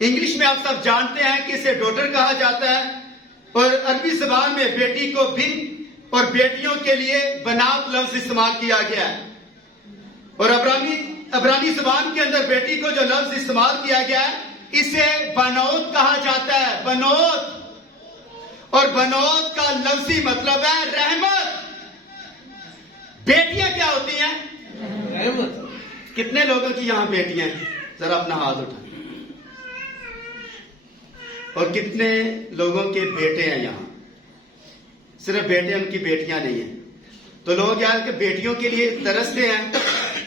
English میں آپ سب جانتے ہیں کہ اسے ڈوٹر کہا جاتا ہے، اور عربی زبان میں بیٹی کو بنت اور بیٹیوں کے لیے بنات لفظ استعمال کیا گیا ہے، اور عبرانی زبان کے اندر بیٹی کو جو لفظ استعمال کیا گیا ہے اسے بنوت کہا جاتا ہے، بنوت، اور بنوت کا لفظی مطلب ہے رحمت۔ بیٹیاں کیا ہوتی ہیں؟ رحمت۔ کتنے لوگوں کی یہاں بیٹیاں ہیں؟ ذرا اپنا ہاتھ اٹھائیں۔ اور کتنے لوگوں کے بیٹے ہیں یہاں؟ صرف بیٹے، ان کی بیٹیاں نہیں ہیں۔ تو لوگ یاد کہ بیٹیوں کے لیے ترستے ہیں،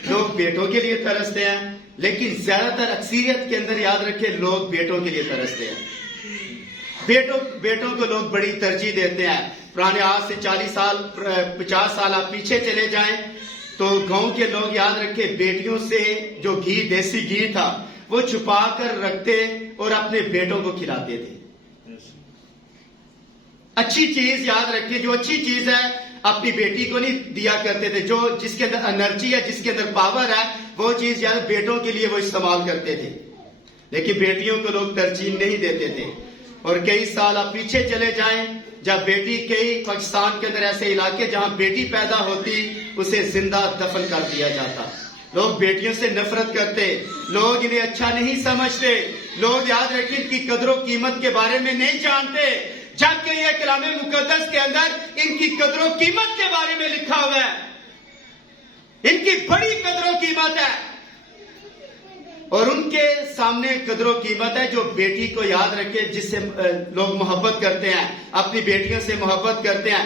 لوگ بیٹوں کے لیے ترستے ہیں، لیکن زیادہ تر اکثریت کے اندر یاد رکھے لوگ بیٹوں کے لیے ترستے ہیں۔ بیٹوں کو لوگ بڑی ترجیح دیتے ہیں۔ پرانے آج سے 40 سال 50 سال آپ پیچھے چلے جائیں تو گاؤں کے لوگ یاد رکھے بیٹیوں سے جو گھی، دیسی گھی تھا وہ چھپا کر رکھتے اور اپنے بیٹوں کو کھلاتے تھے۔ اچھی چیز یاد رکھیے، جو اچھی چیز ہے اپنی بیٹی کو نہیں دیا کرتے تھے، جو جس کے اندر انرجی ہے، جس کے اندر پاور ہے، وہ چیز یاد بیٹوں کے لیے وہ استعمال کرتے تھے، لیکن بیٹیوں کو لوگ ترجیح نہیں دیتے تھے۔ اور کئی سال آپ پیچھے چلے جائیں، جب بیٹی، کئی پاکستان کے اندر ایسے علاقے جہاں بیٹی پیدا ہوتی اسے زندہ دفن کر دیا جاتا۔ لوگ بیٹیوں سے نفرت کرتے، لوگ انہیں اچھا نہیں سمجھتے، لوگ یاد رکھیں ان کی قدر و قیمت کے بارے میں نہیں جانتے، جبکہ یہ کلام مقدس کے اندر ان کی قدر و قیمت کے بارے میں لکھا ہوا ہے۔ ان کی بڑی قدر و قیمت ہے، اور ان کے سامنے قدر و قیمت ہے جو بیٹی کو یاد رکھے، جس سے لوگ محبت کرتے ہیں، اپنی بیٹیوں سے محبت کرتے ہیں۔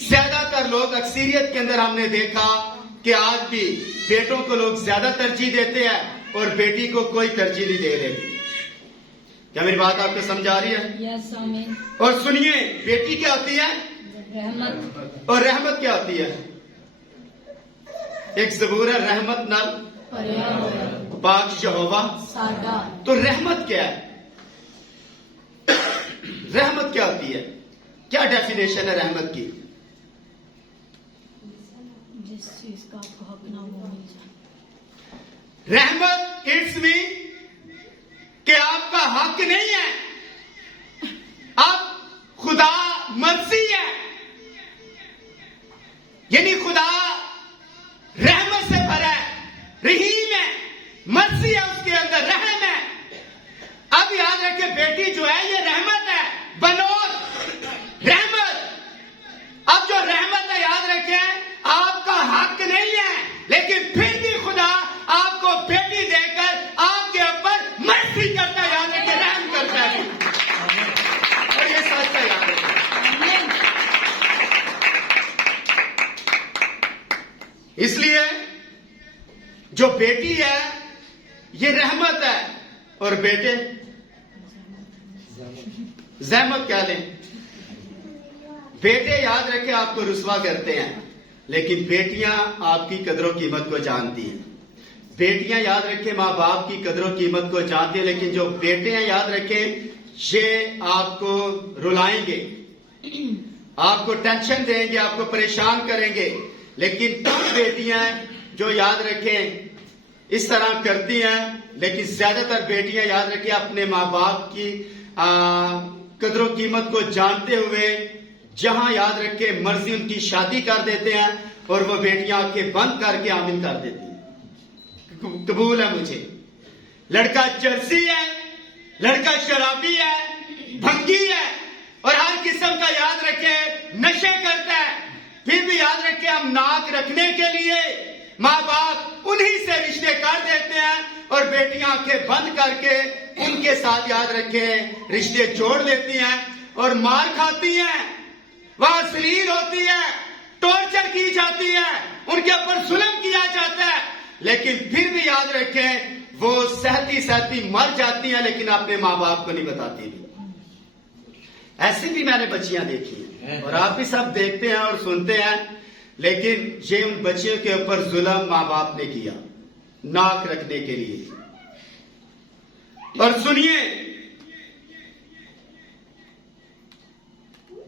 زیادہ تر لوگ، اکثریت کے اندر ہم نے دیکھا کہ آج بھی بیٹوں کو لوگ زیادہ ترجیح دیتے ہیں اور بیٹی کو کوئی ترجیح نہیں دے رہے۔ کیا میری بات آپ کو سمجھ آ رہی ہے؟ یس آمین۔ اور سنیے، بیٹی کیا ہوتی ہے؟ رحمت۔ اور رحمت کیا ہوتی ہے؟ ایک زبور ہے، رحمت نل پاک یہوہ سادہ۔ تو رحمت کیا ہے؟ رحمت کیا ہوتی ہے؟ کیا ڈیفینیشن ہے رحمت کی؟ جس چیز کا آپ کو حق نہ وہ مل جائے۔ رحمت اٹس می کہ آپ کا حق نہیں ہے، آپ خدا مرضی ہے، یعنی خدا رحمت سے بھرا ہے، رحیم ہے، مرضی ہے اس کے اندر، رحم ہے۔ اب یاد رکھے بیٹی جو ہے یہ رحمت ہے، بنوت رحمت۔ اب جو رحمت ہے یاد رکھے آپ کا حق نہیں ہے، لیکن پھر بھی خدا آپ کو بیٹی دے کر آپ کے اوپر مرضی کرتا ہے، یاد رکھے رحم کرتا ہے، اور یہ سچ ہے، یاد رکھے۔ اس لیے جو بیٹی ہے یہ رحمت ہے، اور بیٹے زحمت کیا لیں؟ بیٹے یاد رکھے آپ کو رسوا کرتے ہیں، لیکن بیٹیاں آپ کی قدر و قیمت کو جانتی ہیں۔ بیٹیاں یاد رکھیں ماں باپ کی قدر و قیمت کو جانتی ہیں، لیکن جو بیٹے ہیں یاد رکھیں یہ آپ کو رلائیں گے، آپ کو ٹینشن دیں گے، آپ کو پریشان کریں گے، لیکن کم بیٹیاں جو یاد رکھیں اس طرح کرتی ہیں، لیکن زیادہ تر بیٹیاں یاد رکھیں اپنے ماں باپ کی قدر و قیمت کو جانتے ہوئے جہاں یاد رکھے مرضی ان کی شادی کر دیتے ہیں، اور وہ بیٹیاں آنکھیں بند کر کے آمین کر دیتی ہیں، قبول ہے مجھے۔ لڑکا چرسی ہے، لڑکا شرابی ہے، بھنگی ہے، اور ہر قسم کا یاد رکھے نشے کرتا ہے، پھر بھی یاد رکھے ہم ناک رکھنے کے لیے ماں باپ انہی سے رشتے کر دیتے ہیں، اور بیٹیاں آنکھیں بند کر کے ان کے ساتھ یاد رکھے رشتے جوڑ لیتی ہیں، اور مار کھاتی ہیں، وہاں ذلیل ہوتی ہے، ٹارچر کی جاتی ہے، ان کے اوپر ظلم کیا جاتا ہے، لیکن پھر بھی یاد رکھیں وہ سہتی سہتی مر جاتی ہیں، لیکن اپنے ماں باپ کو نہیں بتاتی بھی۔ ایسی بھی میں نے بچیاں دیکھی ہیں، اور آپ بھی سب دیکھتے ہیں اور سنتے ہیں، لیکن یہ ان بچیوں کے اوپر ظلم ماں باپ نے کیا ناک رکھنے کے لیے۔ اور سنیے،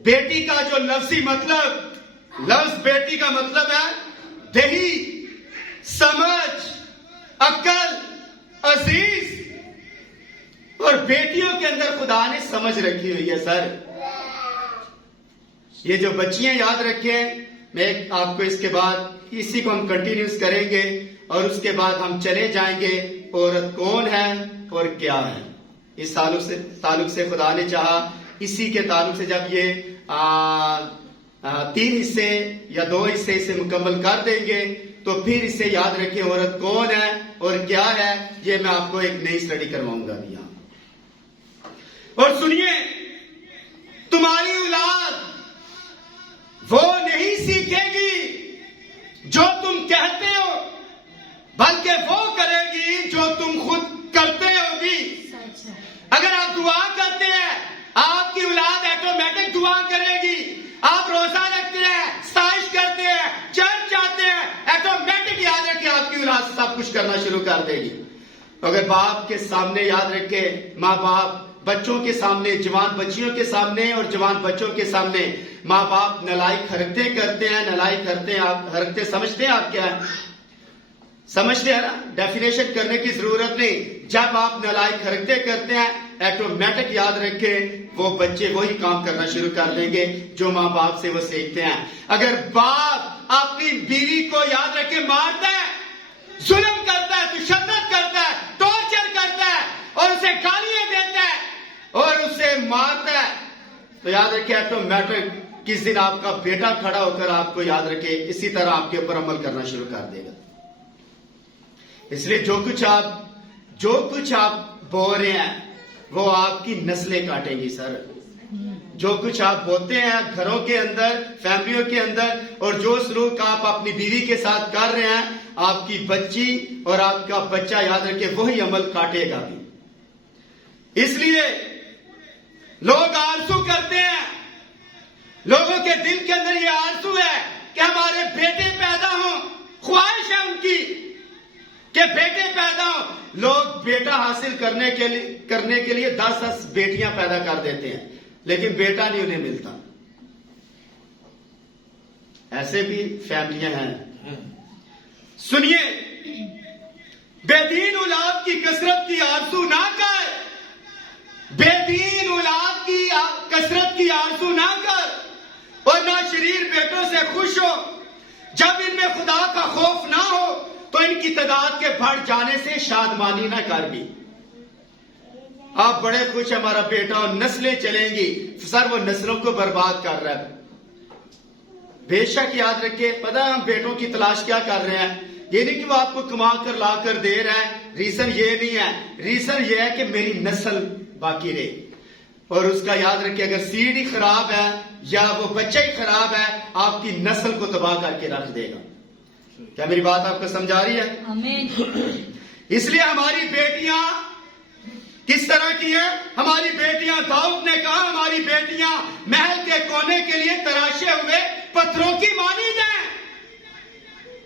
بیٹی کا جو لفظی مطلب، لفظ بیٹی کا مطلب ہے دہی، سمجھ، عقل، عزیز، اور بیٹیوں کے اندر خدا نے سمجھ رکھی ہوئی ہے سر. یہ جو بچیاں یاد رکھیں, میں آپ کو اس کے بعد اسی کو ہم کنٹینیوز کریں گے اور اس کے بعد ہم چلے جائیں گے عورت کون ہے اور کیا ہے. اس تعلق سے خدا نے چاہا اسی کے تعلق سے جب یہ 3 حصے یا 2 حصے اسے مکمل کر دیں گے تو پھر اسے یاد رکھیں عورت کون ہے اور کیا ہے. یہ میں آپ کو ایک نئی اسٹڈی کرواؤں گا یہاں. اور سنیے, تمہاری اولاد وہ نہیں سیکھے گی جو تم کہتے ہو, بلکہ وہ کرے گی جو تم خود کرتے ہو بھی. سچ ہے. اگر آپ دعا کرتے ہیں آپ کی اولاد ایٹومیٹک دعا کرے گی. آپ روزہ رکھتے ہیں, سائش کرتے ہیں, چرچ جاتے ہیں, ایٹومیٹک یاد رکھے آپ کی اولاد سب کچھ کرنا شروع کر دے گی. اگر باپ کے سامنے یاد رکھے, ماں باپ بچوں کے سامنے, جوان بچیوں کے سامنے اور جوان بچوں کے سامنے ماں باپ نالائق حرکتیں کرتے ہیں, نالائق حرکتیں سمجھتے ہیں آپ کیا ہے؟ سمجھتے ہیں نا, ڈیفینیشن کرنے کی ضرورت نہیں. جب آپ نالائق حرکتیں کرتے ہیں ایٹومیٹک یاد رکھیں وہ بچے وہی کام کرنا شروع کر دیں گے جو ماں باپ سے وہ سیکھتے ہیں. اگر باپ اپنی بیوی کو یاد رکھے مارتا ہے, ظلم کرتا ہے, تشدد کرتا ہے, ٹارچر کرتا ہے اور اسے گالیاں دیتا ہے اور اسے مارتا ہے, تو یاد رکھے ایٹومیٹک کس دن آپ کا بیٹا کھڑا ہو کر آپ کو یاد رکھے اسی طرح آپ کے اوپر عمل کرنا شروع کر دے گا. اس لیے جو کچھ آپ بول رہے ہیں وہ آپ کی نسلیں کاٹیں گی سر. جو کچھ آپ بولتے ہیں گھروں کے اندر, فیملیوں کے اندر, اور جو سلوک آپ اپنی بیوی کے ساتھ کر رہے ہیں آپ کی بچی اور آپ کا بچہ یاد رکھے وہی عمل کاٹے گا بھی. اس لیے لوگ آرزو کرتے ہیں, لوگوں کے دل کے اندر یہ آرزو ہے کہ ہمارے بیٹے پیدا ہوں, خواہش ہے ان کی کہ بیٹے پیدا ہوں. لوگ بیٹا حاصل کرنے کے لیے 10 بیٹیاں پیدا کر دیتے ہیں لیکن بیٹا نہیں انہیں ملتا. ایسے بھی فیملیاں ہیں. سنیے, بے دین اولاد کی کثرت کی آرزو نہ کر, بے دین اولاد کی کثرت کی آرزو نہ کر اور نہ شریر بیٹوں سے خوش ہو. جب ان میں خدا کا خوف نہ ہو تو ان کی تعداد کے بڑھ جانے سے شادمانی نہ کر بھی. آپ بڑے خوش ہمارا بیٹا اور نسلیں چلیں گی, سر وہ نسلوں کو برباد کر رہا ہے. بے شک یاد رکھے, پتہ ہم بیٹوں کی تلاش کیا کر رہے ہیں, یہ نہیں کہ وہ آپ کو کما کر لا کر دے رہا ہے. ریزن یہ نہیں ہے, ریزن یہ ہے کہ میری نسل باقی رہے. اور اس کا یاد رکھے اگر سیڈ ہی خراب ہے یا وہ بچہ ہی خراب ہے آپ کی نسل کو تباہ کر کے رکھ دے گا. کیا میری بات آپ کو سمجھا رہی ہے؟ آمین. اس لیے ہماری بیٹیاں کس طرح کی ہیں؟ ہماری بیٹیاں, داؤد نے کہا ہماری بیٹیاں محل کے کونے کے لیے تراشے ہوئے پتھروں کی مانند ہیں.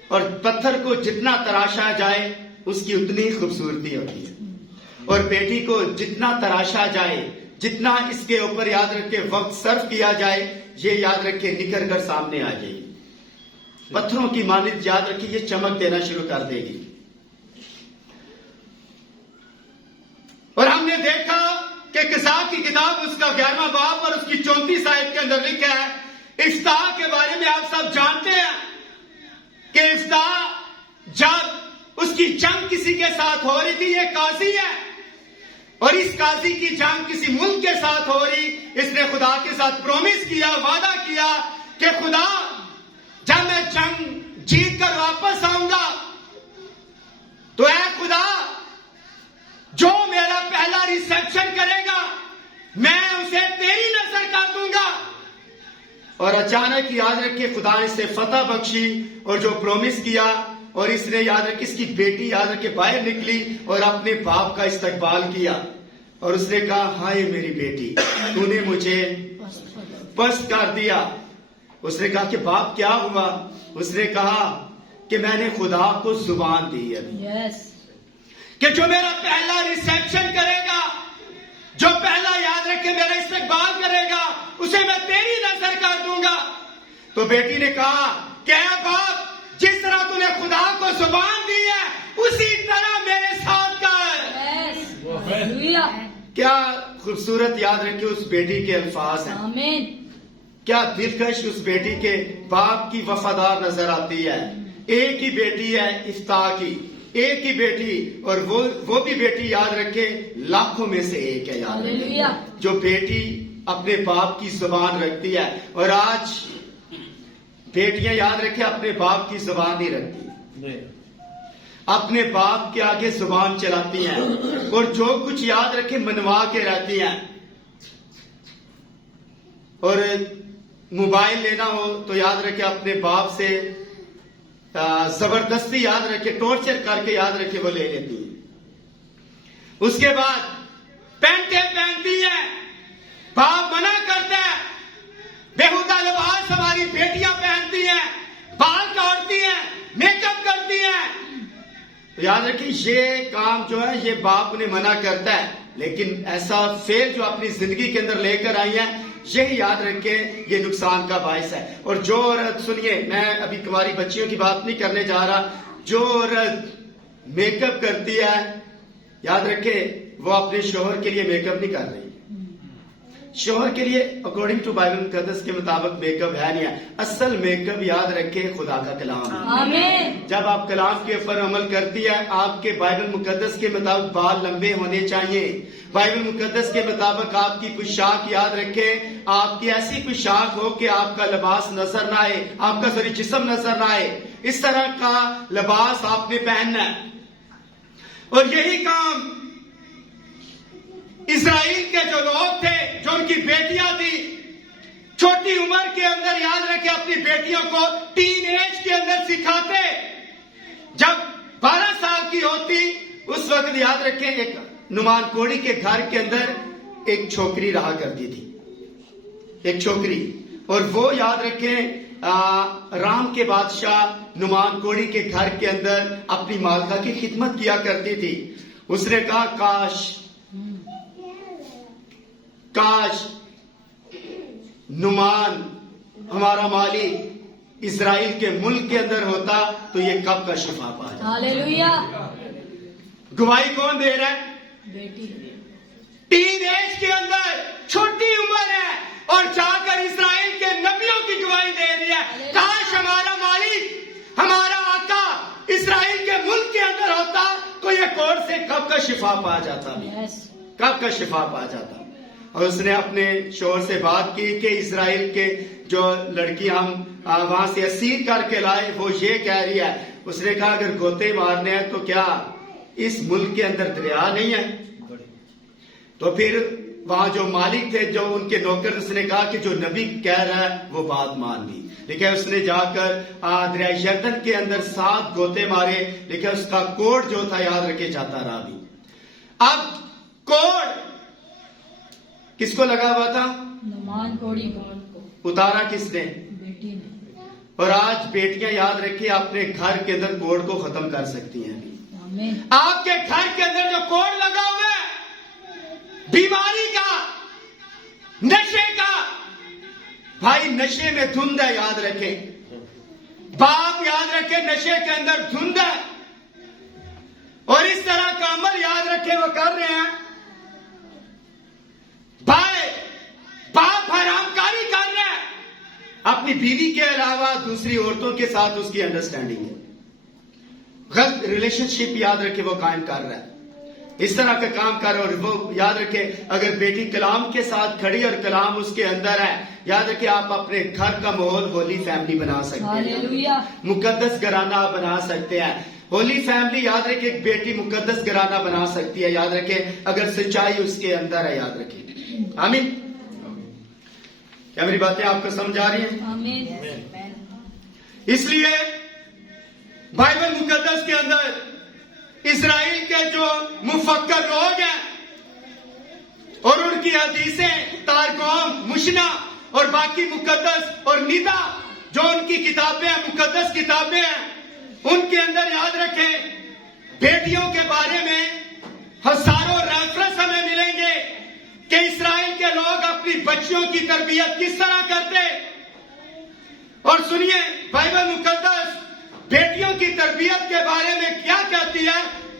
اور پتھر کو جتنا تراشا جائے اس کی اتنی خوبصورتی ہوتی ہے. اور بیٹی کو جتنا تراشا جائے, جتنا اس کے اوپر یاد رکھے وقت صرف کیا جائے, یہ یاد رکھے نکھر کر سامنے آ جائے. پتھروں کی مانند یاد رکھے یہ چمک دینا شروع کر دے گی. اور ہم نے دیکھا کہ قصہ کی کتاب اس کا 11واں باب اور اس کی 34 آیت کے اندر لکھا ہے. افتاح کے بارے میں آپ سب جانتے ہیں کہ افتاح جب اس کی جنگ کسی کے ساتھ ہو رہی تھی, یہ قاضی ہے اور اس قاضی کی جنگ کسی ملک کے ساتھ ہو رہی, اس نے خدا کے ساتھ پرومس کیا, وعدہ کیا کہ خدا جب میں جنگ جیت کر واپس آؤں گا تو اے خدا جو میرا پہلا ریسیپشن کرے گا میں اسے تیری نظر کر دوں گا. اور اچانک یاد رکھے خدا نے اسے فتح بخشی اور جو پرومس کیا, اور اس نے یاد رکھے اس کی بیٹی یاد رکھے باہر نکلی اور اپنے باپ کا استقبال کیا اور اس نے کہا ہائے میری بیٹی تو نے مجھے پست کر دیا. اس نے کہا کہ باپ کیا ہوا؟ اس نے کہا کہ میں نے خدا کو زبان دی ہے کہ جو میرا پہلا ریسیپشن کرے گا, جو پہلا یاد رکھے میرا استقبال کرے گا اسے میں تیری نظر کر دوں گا. تو بیٹی نے کہا کہ اے باپ جس طرح تو نے خدا کو زبان دی ہے اسی طرح میرے ساتھ کر. کیا خوبصورت یاد رکھے اس بیٹی کے الفاظ ہیں. آمین. کیا دلکش اس بیٹی کے باپ کی وفادار نظر آتی ہے. ایک ہی بیٹی ہے افتاح کی, ایک ہی بیٹی, اور وہ بھی بیٹی یاد رکھے لاکھوں میں سے ایک ہے. یاد ہاللویہ. رکھے جو بیٹی اپنے باپ کی زبان رکھتی ہے. اور آج بیٹیاں یاد رکھے اپنے باپ کی زبان نہیں رکھتی, اپنے باپ کے آگے زبان چلاتی ہیں اور جو کچھ یاد رکھے منوا کے رہتی ہیں. اور موبائل لینا ہو تو یاد رکھے اپنے باپ سے زبردستی یاد رکھے ٹارچر کر کے یاد رکھے وہ لے لیتی ہیں. اس کے بعد پینٹیں پہنتی ہیں, باپ منع کرتا ہے. بےہودہ لباس ہماری بیٹیاں پہنتی ہیں, بال کاٹتی ہیں, میک اپ کرتی ہیں. تو یاد رکھیں یہ کام جو ہے یہ باپ نے منع کرتا ہے, لیکن ایسا فیل جو اپنی زندگی کے اندر لے کر آئی ہے یہی یاد رکھیں یہ نقصان کا باعث ہے. اور جو عورت, سنیے میں ابھی کماری بچیوں کی بات نہیں کرنے جا رہا, جو عورت میک اپ کرتی ہے یاد رکھے وہ اپنے شوہر کے لیے میک اپ نہیں کر رہی. شوہر کے لیے اکارڈنگ ٹو بائبل مقدس کے مطابق میک اپ ہے نہیں ہے. اصل میک اپ یاد رکھے خدا کا کلام ہے. آمین. جب آپ کلام کے اوپر عمل کرتی ہے, آپ کے بائبل مقدس کے مطابق بال لمبے ہونے چاہیے. بائبل مقدس کے مطابق آپ کی پوشاک یاد رکھے آپ کی ایسی پوشاک ہو کہ آپ کا لباس نظر نہ آئے, آپ کا جسم نظر نہ آئے. اس طرح کا لباس آپ نے پہننا ہے. اور یہی کام اسرائیل کے جو لوگ تھے, جو ان کی بیٹیاں تھی, چھوٹی عمر کے اندر یاد رکھے اپنی بیٹیوں کو ٹین ایج کے اندر سکھاتے. جب 12 سال کی ہوتی اس وقت یاد رکھیں ایک نعمان کوڑی کے گھر کے اندر ایک چھوکری رہا کرتی تھی, ایک چھوکری. اور وہ یاد رکھیں رام کے بادشاہ نعمان کوڑی کے گھر کے اندر اپنی مالکہ کی خدمت کیا کرتی تھی. اس نے کہا کاش نعمان ہمارا مالک اسرائیل کے ملک کے اندر ہوتا تو یہ کب کا شفا پا جاتا. ہاللویہ. گواہی کون دے رہا ہے؟ بیٹی. ٹین ایج کے اندر چھوٹی عمر ہے اور جا کر اسرائیل کے نبیوں کی گواہی دے رہی ہے. کاش ہمارا مالک ہمارا آقا اسرائیل کے ملک کے اندر ہوتا تو یہ کوڑ سے کب کا شفا پا جاتا, کب کا شفا پا جاتا. اور اس نے اپنے شوہر سے بات کی کہ اسرائیل کے جو لڑکی ہم وہاں سے اسیر کر کے لائے وہ یہ کہہ رہی ہے. اس نے کہا اگر گوتے مارنے ہیں تو کیا اس ملک کے اندر دریا نہیں ہے؟ تو پھر وہاں جو مالک تھے, جو ان کے نوکر, اس نے کہا کہ جو نبی کہہ رہا ہے وہ بات مان لی. لیکن اس نے جا کر دریا یردن کے اندر 7 گوتے مارے, لیکن اس کا کوڑ جو تھا یاد رکھے جاتا رہا بھی. اب کوڑ کس کو لگا ہوا تھا؟ نعمان کوڑی کو. اتارا کس نے؟ بیٹی نے. اور آج بیٹیاں یاد رکھیں اپنے گھر کے اندر کوڑ کو ختم کر سکتی ہیں. آمین. آپ کے گھر کے اندر جو کوڑ لگا ہوا ہے بیماری کا, نشے کا, بھائی نشے میں دھند ہے یاد رکھیں. باپ یاد رکھے نشے کے اندر دھند ہے اور اس طرح کا عمل یاد رکھے وہ کر رہے ہیں. بھائی باپ حرام کاری کر رہا ہے, اپنی بیوی کے علاوہ دوسری عورتوں کے ساتھ اس کی انڈرسٹینڈنگ ہے, غلط ریلیشن شپ یاد رکھے وہ قائم کر رہا ہے, اس طرح کا کام کر رہا ہے. اور وہ یاد رکھے اگر بیٹی کلام کے ساتھ کھڑی اور کلام اس کے اندر ہے, یاد رکھے آپ اپنے گھر کا ماحول ہولی فیملی بنا سکتے ہیں, ہاللویہ. مقدس گھرانہ بنا سکتے ہیں. ہولی فیملی یاد رکھے ایک بیٹی مقدس گھرانہ بنا سکتی ہے, یاد رکھے اگر سچائی اس کے اندر ہے. یاد رکھے. آمین. کیا میری باتیں آپ کو سمجھ آ رہی ہیں؟ آمین. اس لیے بائبل مقدس کے اندر اسرائیل کے جو مفکر لوگ ہیں اور ان کی حدیثیں تارگوم, مشنا اور باقی مقدس اور ندا جو ان کی کتابیں ہیں, مقدس کتابیں ہیں, ان کے اندر یاد رکھیں بیٹیوں کے بارے میں ہزاروں ریفرنس ہمیں ملیں گے کہ اسرائیل کے لوگ اپنی بچیوں کی تربیت کس طرح کرتے. اور سنیے بائبل مقدس بیٹیوں کی تربیت کے بارے میں کیا کہتی ہے.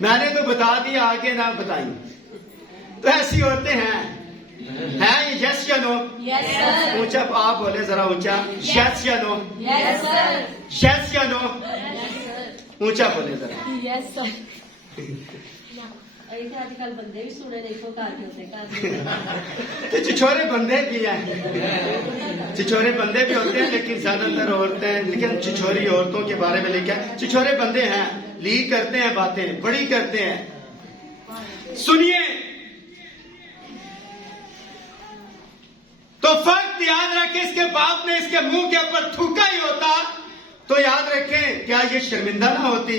میں نے تو بتا دیا, آگے نہ بتائیں. تو ایسی عورتیں ہیں یہ یس یا نو؟ Yes, sir. اونچا آپ بولے ذرا اونچا, یس یا نو؟ Yes, sir. یس یا نو؟ Yes, sir. اونچا بولے ذرا. Yes, sir. آج کل بندے بھی سنے دیکھو کار کے ہوتے تو چچورے بندے بھی ہیں, چچورے بندے بھی ہوتے ہیں, لیکن زیادہ تر عورتیں, لیکن چچوری عورتوں کے بارے میں لکھا ہے چچورے بندے ہیں, لیک کرتے ہیں باتیں, بڑی کرتے ہیں. سنیے تو فرق یاد رکھیں, اس کے باپ نے اس کے منہ کے اوپر تھوکا ہی ہوتا تو یاد رکھیں کیا یہ شرمندہ نہ ہوتی.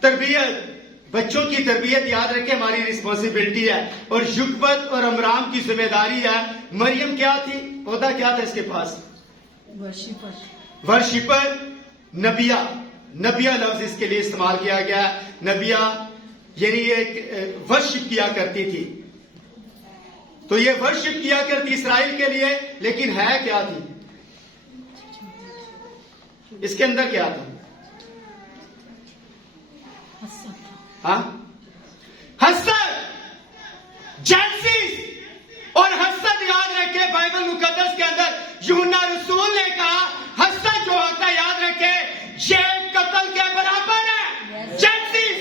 تربیت, بچوں کی تربیت یاد رکھیں ہماری رسپانسبلٹی ہے, اور یکبت اور امرام کی ذمہ داری ہے. مریم کیا تھی, عہدہ کیا تھا اس کے پاس؟ Worshipper. ورشپر, نبیہ. نبیہ لفظ اس کے لیے استعمال کیا گیا. نبیہ یعنی ایک ورشپ کیا کرتی تھی. تو یہ ورشپ کیا کرتی اسرائیل کے لیے, لیکن ہے کیا تھی, اس کے اندر کیا تھا؟ حسد. ہاں, حسد, جیلسیز. اور حسد یاد رکھے بائبل مقدس کے اندر یوحنا رسول نے کہا حسد جو ہوتا ہے یاد رکھے یہ قتل کے برابر ہے. جیلسیز.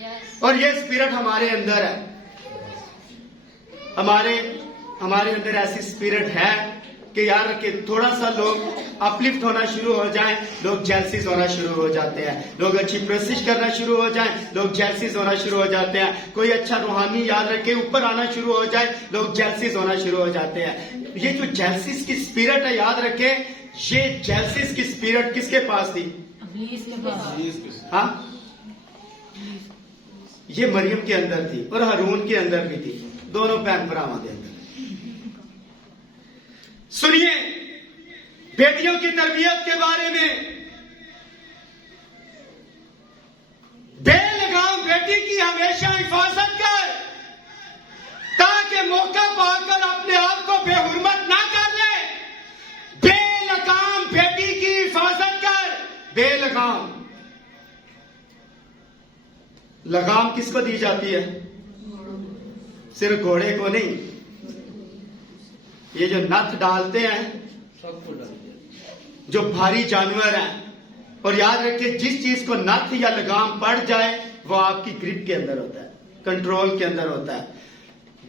Yes. اور یہ اسپرٹ ہمارے اندر ہے, ہمارے اندر ایسی اسپرٹ ہے کہ یار کہ تھوڑا سا لوگ اپلفٹ ہونا شروع ہو جائیں, لوگ جیلسیز ہونا شروع ہو جاتے ہیں. لوگ اچھی پرستش کرنا شروع ہو جائیں, لوگ جیلسیز ہونا شروع ہو جاتے ہیں. کوئی اچھا روحانی یاد رکھے اوپر آنا شروع ہو جائے, لوگ جیلسیز ہونا شروع ہو جاتے ہیں. یہ جو جیلسیز کی اسپرٹ ہے یاد رکھے, یہ جیلسیز کی اسپرٹ کس کے پاس تھی؟ ابلیس کے پاس. ہاں, یہ مریم کے اندر تھی اور ہارون کے اندر بھی تھی, دونوں بہن بھراواں کے اندر. سنیے بیٹیوں کی تربیت کے بارے میں, بے لگام بیٹی کی ہمیشہ حفاظت کر تاکہ موقع پا کر اپنے آپ کو بے حرمت نہ کر لے. بے لگام بیٹی کی حفاظت کر. بے لگام, لگام کس کو دی جاتی ہے؟ صرف گھوڑے کو نہیں, یہ جو نتھ ڈالتے ہیں جو بھاری جانور ہیں. اور یاد رکھیں جس چیز کو نتھ یا لگام پڑ جائے وہ آپ کی گرپ کے اندر ہوتا ہے, کنٹرول کے اندر ہوتا ہے.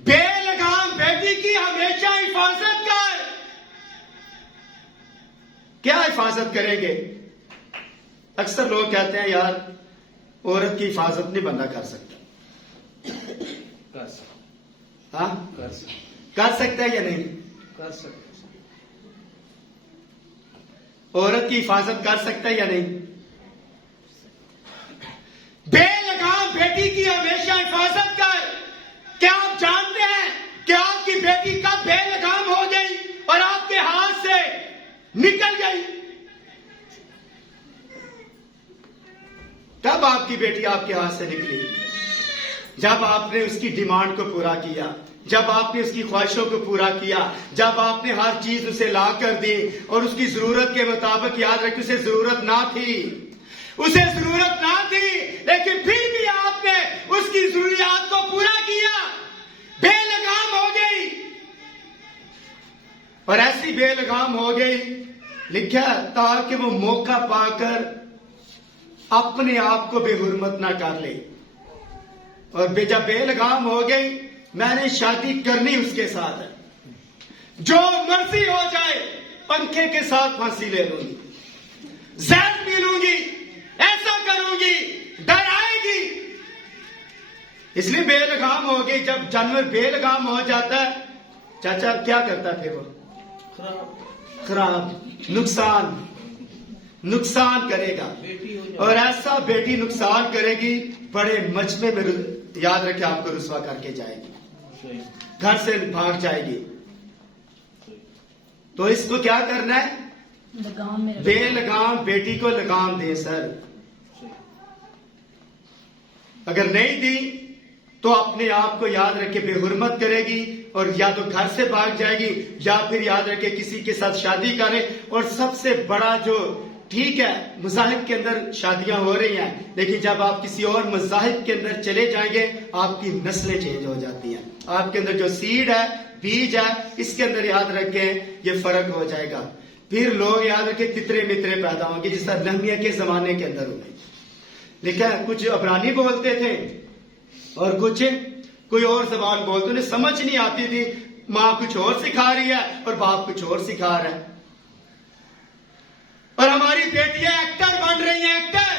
بے لگام بیٹی کی ہمیشہ حفاظت کر. کیا حفاظت کریں گے؟ اکثر لوگ کہتے ہیں یار عورت کی حفاظت نہیں بندہ کر سکتا. ہاں, کر سکتا ہے یا نہیں؟ عورت کی حفاظت کر سکتا ہے یا نہیں؟ بے لگام بیٹی کی ہمیشہ حفاظت کر. کیا آپ جانتے ہیں کہ آپ کی بیٹی کب بے لگام ہو گئی اور آپ کے ہاتھ سے نکل گئی؟ کب آپ کی بیٹی آپ کے ہاتھ سے نکلی؟ جب آپ نے اس کی ڈیمانڈ کو پورا کیا, جب آپ نے اس کی خواہشوں کو پورا کیا, جب آپ نے ہر چیز اسے لا کر دی اور اس کی ضرورت کے مطابق. یاد رکھیں اسے ضرورت نہ تھی, لیکن پھر بھی آپ نے اس کی ضروریات کو پورا کیا. بے لگام ہو گئی, اور ایسی بے لگام ہو گئی لکھا تاکہ وہ موقع پا کر اپنے آپ کو بے حرمت نہ کر لے. اور جب بے لگام ہو گئی, میں نے شادی کرنی اس کے ساتھ ہے, جو مرضی ہو جائے پنکھے کے ساتھ پھانسی لے لوں گی, زہر پی لوں گی, ایسا کروں گی, ڈرائے گی. اس لیے بے لگام ہو گئی. جب جانور بے لگام ہو جاتا ہے چاچا کیا کرتا ہے؟ پھر وہ خراب, نقصان کرے گا. اور ایسا بیٹی نقصان کرے گی بڑے مجمع میں یاد رکھے آپ کو رسوا کر کے جائے گی, گھر سے بھاگ جائے گی. تو اس کو کیا کرنا ہے؟ لگام میں بے لگام بیٹی کو لگام دے سر. اگر نہیں دی تو اپنے آپ کو یاد رکھے بے حرمت کرے گی, اور یا تو گھر سے بھاگ جائے گی یا پھر یاد رکھے کسی کے ساتھ شادی کرے. اور سب سے بڑا جو ٹھیک ہے مذاہب کے اندر شادیاں ہو رہی ہیں، لیکن جب آپ کسی اور مذاہب کے اندر چلے جائیں گے آپ کی نسلیں چینج ہو جاتی ہیں، آپ کے اندر جو سیڈ ہے، بیج ہے، اس کے اندر یاد رکھیں یہ فرق ہو جائے گا. پھر لوگ یاد رکھیں تترے مترے پیدا ہوں گے، جس طرح نہمیہ کے زمانے کے اندر ہوئے. لیکن کچھ عبرانی بولتے تھے اور کچھ کوئی اور زبان بولتے، انہیں سمجھ نہیں آتی تھی. ماں کچھ اور سکھا رہی ہے اور باپ کچھ اور سکھا رہا ہے. اور ہماری بیٹیاں ایکٹر بن رہی ہیں، ایکٹر،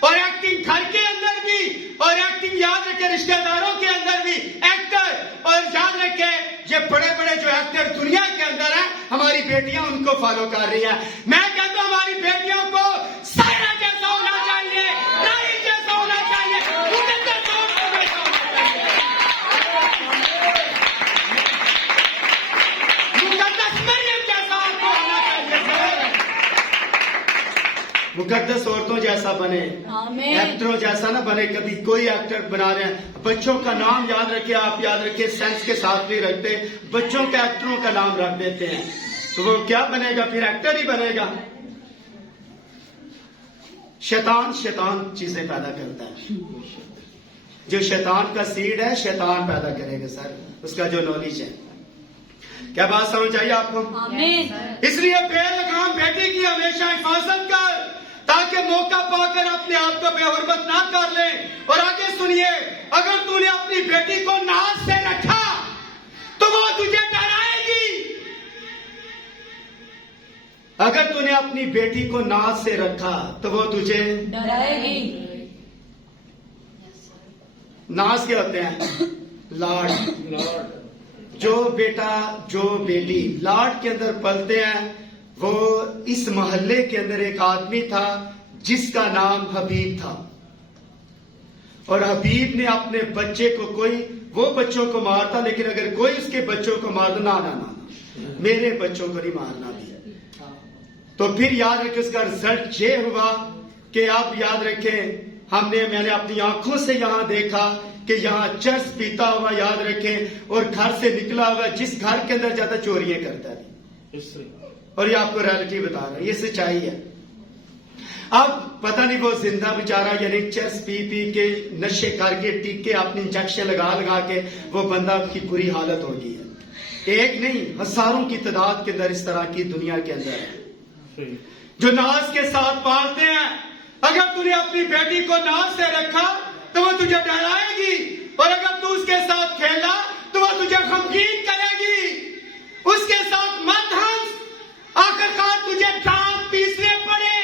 اور ایکٹنگ گھر کے اندر بھی، اور ایکٹنگ یاد رکھے رشتہ داروں کے اندر بھی ایکٹر. اور یاد رکھے یہ بڑے بڑے جو ایکٹر دنیا کے اندر ہیں ہماری بیٹیاں ان کو فالو کر رہی ہیں. میں کہتا ہوں ہماری بیٹیوں کو سائرہ جیسا ہونا چاہیے، راہیل جیسا ہونا چاہیے، مقدس عورتوں جیسا ہونا چاہیے، مقدس مریم جیسا آپ کو ہونا چاہیے. مقدس عورتوں جیسا بنے، آمین. ایکٹروں جیسا نہ بنے. کبھی کوئی ایکٹر بنا رہے ہیں. بچوں کا نام یاد رکھے، آپ یاد رکھے سینس کے ساتھ نہیں رکھتے، بچوں کے ایکٹروں کا نام رکھ دیتے ہیں تو وہ کیا بنے گا؟ پھر ایکٹر ہی بنے گا. شیطان چیزیں پیدا کرتا ہے. جو شیطان کا سیڈ ہے شیطان پیدا کرے گا سر، اس کا جو نالج ہے. کیا بات سمجھ آئی آپ کو؟ آمین. اس لیے بے لگام بیٹی کی ہمیشہ حفاظت کر تاکہ موقع پا کر اپنے آپ کو بے حرمت نہ کر لے. اور آگے سنیے، اگر تو نے اپنی بیٹی کو ناز سے رکھا تو وہ تجھے ڈرائے گی. اگر تو نے اپنی بیٹی کو ناز سے رکھا تو وہ تجھے ڈرائے گی. ناز کیا ہوتے ہیں؟ لاڈ. جو بیٹا جو بیٹی لاڈ کے اندر پلتے ہیں. وہ اس محلے کے اندر ایک آدمی تھا جس کا نام حبیب تھا، اور حبیب نے اپنے بچے کو، کوئی وہ بچوں کو مارتا لیکن اگر کوئی اس کے بچوں کو مار دو، نہ میرے بچوں کو نہیں مارنا بھی. تو پھر یاد رکھیں اس کا رزلٹ یہ ہوا کہ آپ یاد رکھیں میں نے اپنی آنکھوں سے یہاں دیکھا کہ یہاں چرس پیتا ہوا یاد رکھیں اور گھر سے نکلا ہوا جس گھر کے اندر زیادہ چوریاں کرتا ہے. اور یہ آپ کو ریالٹی بتا رہا ہے، یہ سچائی ہے. اب پتہ نہیں وہ زندہ بیچارہ یعنی چرس پی پی کے نشے کر کے ٹیکے اپنی انجیکشن لگا کے وہ بندہ کی بری حالت ہو گئی ہے. ایک نہیں ہزاروں کی تعداد کے اندر اس طرح کی دنیا کے اندر ہے جو ناز کے ساتھ پالتے ہیں. اگر تو نے اپنی بیٹی کو ناز سے رکھا تو وہ تجھے ڈرائے گی، اور اگر تو اس کے ساتھ کھیلا تو وہ تجھے غمگین کرے گی. اس کے ساتھ مت ہنس، آخرکار تجھے ڈانٹ پیسنے پڑے.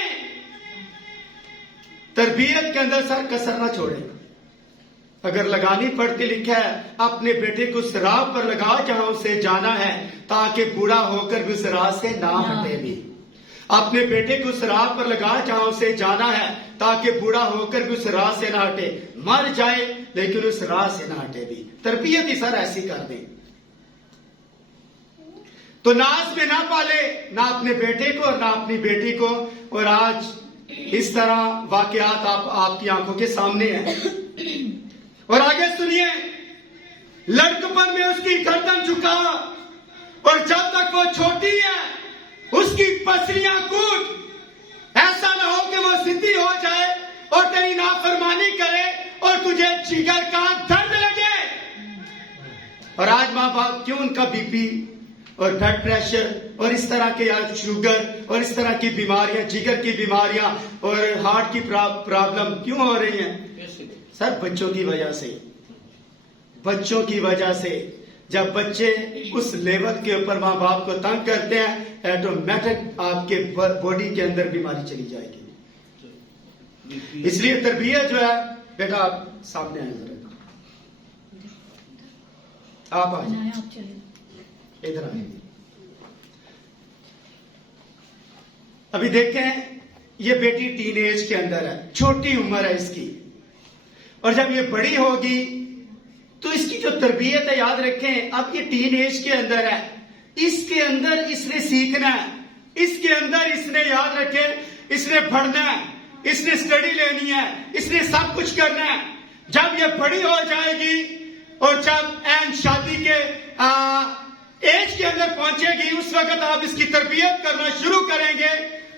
تربیت کے اندر سر کسر نہ چھوڑے. اگر لگانی پڑتی لکھا ہے اپنے بیٹے کو اس راہ پر لگا جہاں اسے جانا ہے تاکہ بوڑھا ہو کر بھی اس راہ سے نہ ہٹے بھی. اپنے بیٹے کو اس راہ پر لگا جہاں اسے جانا ہے تاکہ بوڑھا ہو کر بھی اس راہ سے نہ ہٹے. مر جائے لیکن اس راہ سے نہ ہٹے بھی. تربیت ہی سر ایسی کر دیں. تو ناز میں نہ پالے نہ اپنے بیٹے کو اور نہ اپنی بیٹی کو. اور آج اس طرح واقعات آپ کی آنکھوں کے سامنے ہیں. اور آگے سنیے، لڑکپن میں اس کی گردن جھکا اور جب تک وہ چھوٹی ہے اس کی پسلیاں کوٹ. ایسا نہ ہو کہ وہ ضدی ہو جائے اور تیری نافرمانی کرے اور تجھے جگر کا درد لگے. اور آج ماں باپ کیوں ان کا بی پی اور بلڈ پریشر اور اس طرح کے شوگر اور اس طرح کی بیماریاں، جگر کی بیماریاں اور ہارٹ کی پرابلم کیوں ہو رہی ہیں؟ سر بچوں کی وجہ سے. بچوں کی وجہ سے. جب بچے اس لیول کے اوپر ماں باپ کو تنگ کرتے ہیں ایٹومیٹک آپ کے باڈی کے اندر بیماری چلی جائے گی. اس لیے تربیت جو ہے بیٹا آپ سامنے آئیں ذرا. آپ آ جائیں ادھر آئیں. ابھی دیکھیں یہ بیٹی ٹین ایج کے اندر ہے، چھوٹی عمر ہے اس کی، اور جب یہ بڑی ہوگی تو اس کی جو تربیت ہے یاد رکھیں اب یہ ٹین ایج کے اندر ہے، اس کے اندر اس نے سیکھنا ہے، اس کے اندر اس نے یاد رکھیں اس نے پڑھنا ہے، اس نے اسٹڈی لینی ہے، اس نے سب کچھ کرنا ہے. جب یہ بڑی ہو جائے گی اور جب این شادی کے ایج کے اندر پہنچے گی اس وقت آپ اس کی تربیت کرنا شروع کریں گے.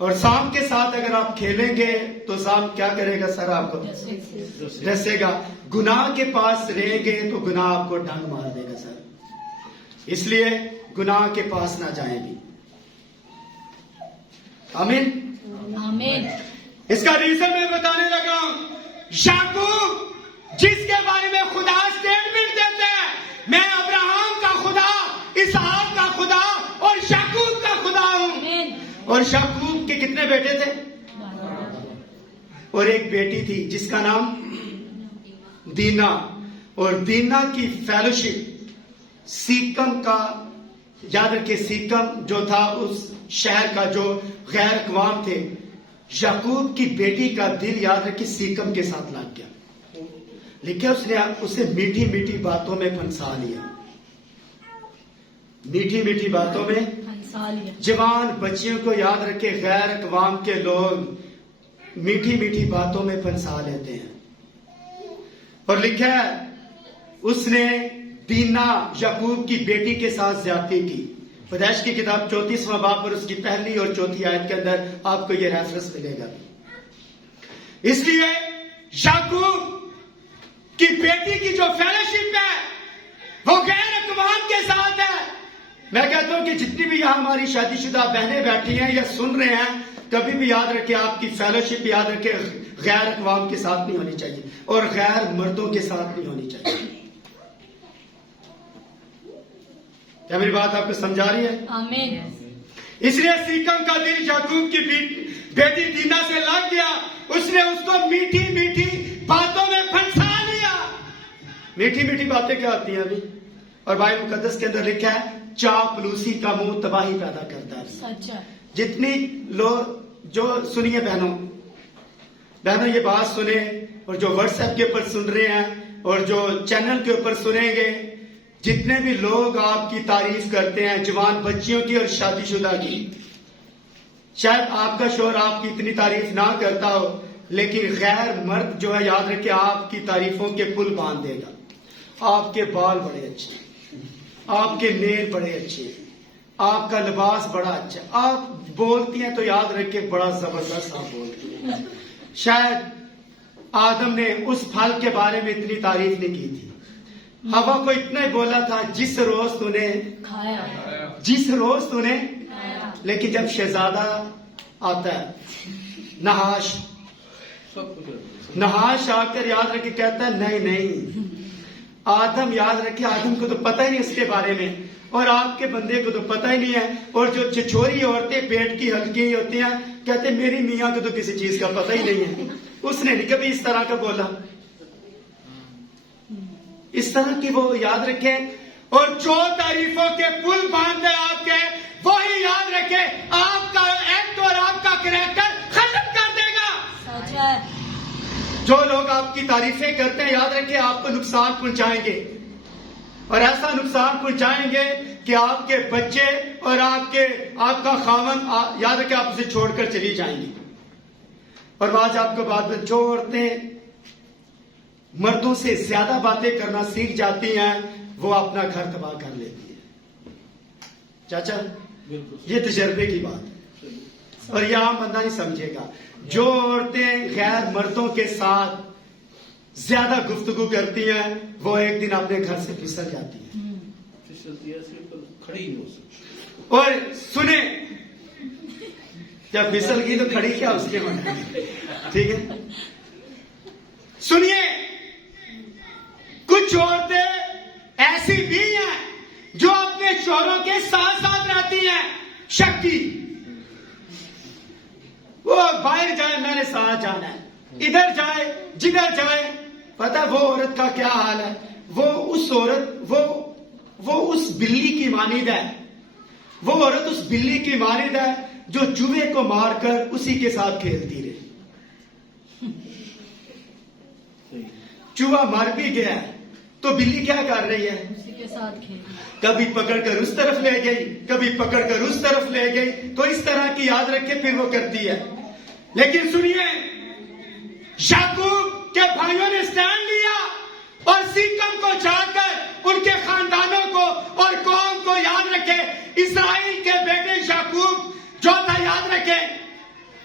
اور سانپ کے ساتھ اگر آپ کھیلیں گے تو سانپ کیا کرے گا سر؟ آپ کو ڈسے گا. گناہ کے پاس رہیں گے تو گناہ آپ کو ڈنگ مار دے گا سر. اس لیے گناہ کے پاس نہ جائیں گے. آمین آمین. اس کا ریزن میں بتانے لگا ہوں. یعقوب جس کے بارے میں خدا اسٹیٹمنٹ دیتا ہے میں ابراہم کا خدا، اسحاق کا خدا اور یعقوب کا خدا ہوں. آمین. اور یعقوب کے کتنے بیٹے تھے؟ اور ایک بیٹی تھی جس کا نام دینا. اور دینا کی فیلوشپ سیکم کا، یاد رکھے سیکم جو تھا اس شہر کا جو غیر اقوام تھے، یعقوب کی بیٹی کا دل یاد رکھے سیکم کے ساتھ لگ گیا. لیکن اس نے اسے میٹھی میٹھی باتوں میں پھنسا لیا. میٹھی میٹھی باتوں میں جوان بچیوں کو یاد رکھے غیر اقوام کے لوگ میٹھی میٹھی باتوں میں پھنسا لیتے ہیں. اور لکھا ہے اس نے دینا یعقوب کی بیٹی کے ساتھ زیادتی کی. پیدائش کی کتاب 34واں باب پر اس کی پہلی اور چوتھی آیت کے اندر آپ کو یہ ریفرنس ملے گا. اس لیے یعقوب کی بیٹی کی جو فیلوشپ ہے وہ غیر اقوام کے ساتھ ہے. میں کہتا ہوں کہ جتنی بھی یہاں ہماری شادی شدہ بہنیں بیٹھی ہیں یا سن رہے ہیں، کبھی بھی یاد رکھے آپ کی فیلوشپ یاد رکھے غیر اقوام کے ساتھ نہیں ہونی چاہیے اور غیر مردوں کے ساتھ نہیں ہونی چاہیے. کیا میری بات آپ کو سمجھا رہی ہے؟ آمین. اس لیے سیکم کا دل یعقوب کی بیٹی دینا سے لگ گیا. اس نے اس کو میٹھی میٹھی باتوں میں پھنسا لیا. میٹھی میٹھی باتیں کیا ہوتی ہیں ابھی؟ اور بائبل مقدس کے اندر لکھا ہے چاپلوسی کا منہ تباہی پیدا کرتا ہے. سچ ہے. جتنی لوگ جو سنیے بہنوں یہ بات سنیں، اور جو واٹس ایپ کے اوپر سن رہے ہیں اور جو چینل کے اوپر سنیں گے، جتنے بھی لوگ آپ کی تعریف کرتے ہیں جوان بچیوں کی اور شادی شدہ کی، شاید آپ کا شوہر آپ کی اتنی تعریف نہ کرتا ہو، لیکن غیر مرد جو ہے یاد رکھے آپ کی تعریفوں کے پل باندھ دے گا. آپ کے بال بڑے اچھے، آپ کے نیل بڑے اچھے، آپ کا لباس بڑا اچھا، آپ بولتی ہیں تو یاد رکھے بڑا زبردست آپ بولتی ہیں. شاید آدم نے اس پھل کے بارے میں اتنی تعریف نہیں کی تھی. ہوا کو اتنا ہی بولا تھا جس روز تو نے کھایا. لیکن جب شہزادہ آتا ہے نحاش آ کر یاد رکھے کہتا ہے نہیں آدم، یاد رکھے آدم کو تو پتہ ہی نہیں اس کے بارے میں، اور آپ کے بندے کو تو پتہ ہی نہیں ہے. اور جو چھچوری عورتیں پیٹ کی ہلکی ہوتی ہیں کہتے ہیں میری میاں کو تو کسی چیز کا پتہ ہی نہیں ہے. اس نے نہیں کبھی اس طرح کا بولا. اس طرح کی وہ یاد رکھیں. اور جو تعریفوں کے پل باندھے آپ کے، وہی یاد رکھے آپ کا ایکٹ اور آپ کا کریکٹر ختم کر دے گا. سچ ہے. جو لوگ آپ کی تعریفیں کرتے ہیں یاد رکھے آپ کو نقصان پہنچائیں گے، اور ایسا نقصان پہنچائیں گے کہ آپ کے بچے اور آپ کا خاوند یاد رکھے آپ اسے چھوڑ کر چلی جائیں گی. اور آج آپ کو بات میں جو عورتیں مردوں سے زیادہ باتیں کرنا سیکھ جاتی ہیں وہ اپنا گھر تباہ کر لیتی ہیں. چاچا یہ تجربے کی بات ہے اور یہ عام بندہ نہیں سمجھے گا. جو عورتیں غیر مردوں کے ساتھ زیادہ گفتگو کرتی ہیں وہ ایک دن اپنے گھر سے پھسل جاتی ہیں. اور سنیں جب پھسل گئی تو کھڑی کیا اس کے من. ٹھیک ہے سنیے، کچھ عورتیں ایسی بھی ہیں جو اپنے شوہروں کے ساتھ ساتھ رہتی ہیں. شکی وہ باہر جائے میں نے ساتھ جانا ہے، ادھر جائے جدھر جائے. پتہ وہ عورت کا کیا حال ہے؟ وہ اس بلی کی مانند ہے. وہ عورت اس بلی کی مانند ہے جو چوہے کو مار کر اسی کے ساتھ کھیلتی رہی. چوہا مر بھی گیا تو بلی کیا کر رہی ہے؟ اسی کے ساتھ کھیل. کبھی پکڑ کر اس طرف لے گئی، کبھی پکڑ کر اس طرف لے گئی. تو اس طرح کی یاد رکھے پھر وہ کرتی ہے. لیکن سنیے، یعقوب کے بھائیوں نے اسٹینڈ لیا اور سیکم کو جا کر ان کے خاندانوں کو اور قوم کو یاد رکھے. اسرائیل کے بیٹے یعقوب جو تھا یاد رکھے